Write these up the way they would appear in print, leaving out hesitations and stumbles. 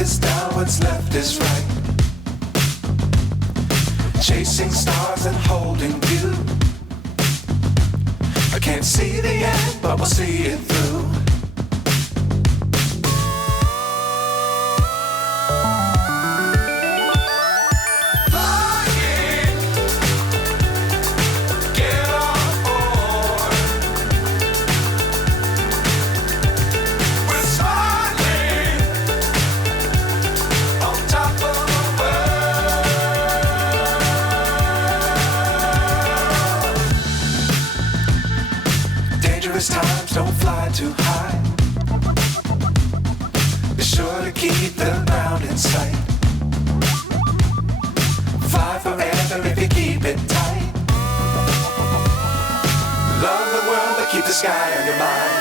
is down, what's left is right. Chasing stars and holding you. I can't see the end, but we'll see it through. Times don't fly too high. Be sure to keep the ground in sight. Fly forever if you keep it tight. Love the world but keep the sky on your mind.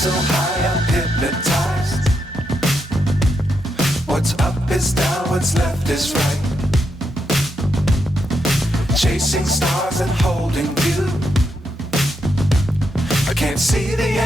So high I'm hypnotized. What's up is down, what's left is right. Chasing stars and holding you. I can't see the end.